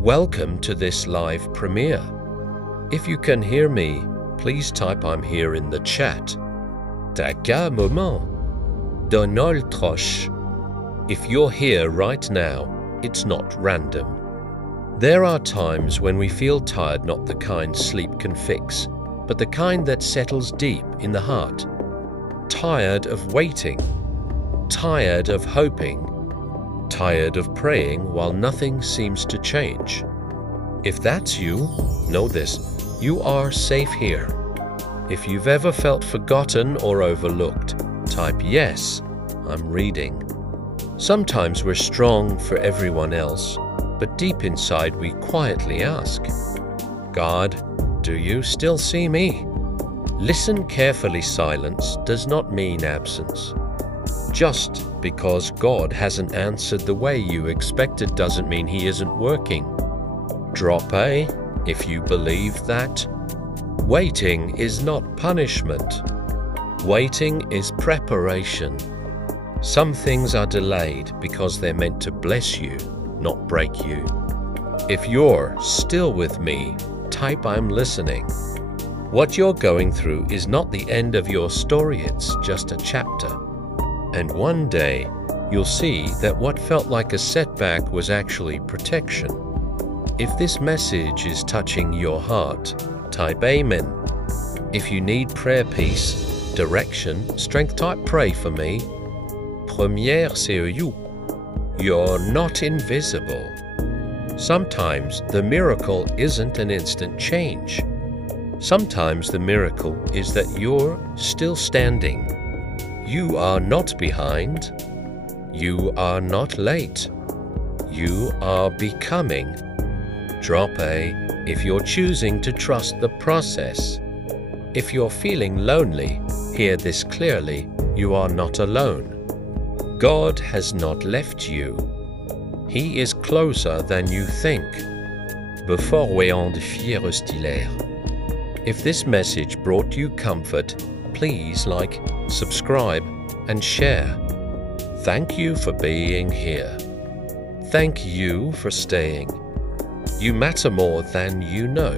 Welcome to this live premiere. If you can hear me, please type I'm here in the chat. T'as qu'un moment. Donald Troche. If you're here right now, it's not random. There are times when we feel tired, not the kind sleep can fix, but the kind that settles deep in the heart. Tired of waiting, tired of hoping, tired of praying while nothing seems to change. If that's you, know this, you are safe here. If you've ever felt forgotten or overlooked, type yes, I'm reading. Sometimes we're strong for everyone else, but deep inside we quietly ask, God, do you still see me? Listen carefully. Silence does not mean absence. Just because God hasn't answered the way you expected doesn't mean He isn't working. Drop A if you believe that. Waiting is not punishment. Waiting is preparation. Some things are delayed because they're meant to bless you, not break you. If you're still with me, type I'm listening. What you're going through is not the end of your story, it's just a chapter. And one day, you'll see that what felt like a setback was actually protection. If this message is touching your heart, type Amen. If you need prayer, peace, direction, strength, type pray for me. Première, c'est you. You're not invisible. Sometimes the miracle isn't an instant change. Sometimes the miracle is that you're still standing. You are not behind. You are not late. You are becoming. Drop A if you're choosing to trust the process. If you're feeling lonely, hear this clearly, you are not alone. God has not left you. He is closer than you think. Beforehand fier hostilaire. If this message brought you comfort, please like, subscribe, and share. Thank you for being here. Thank you for staying. You matter more than you know.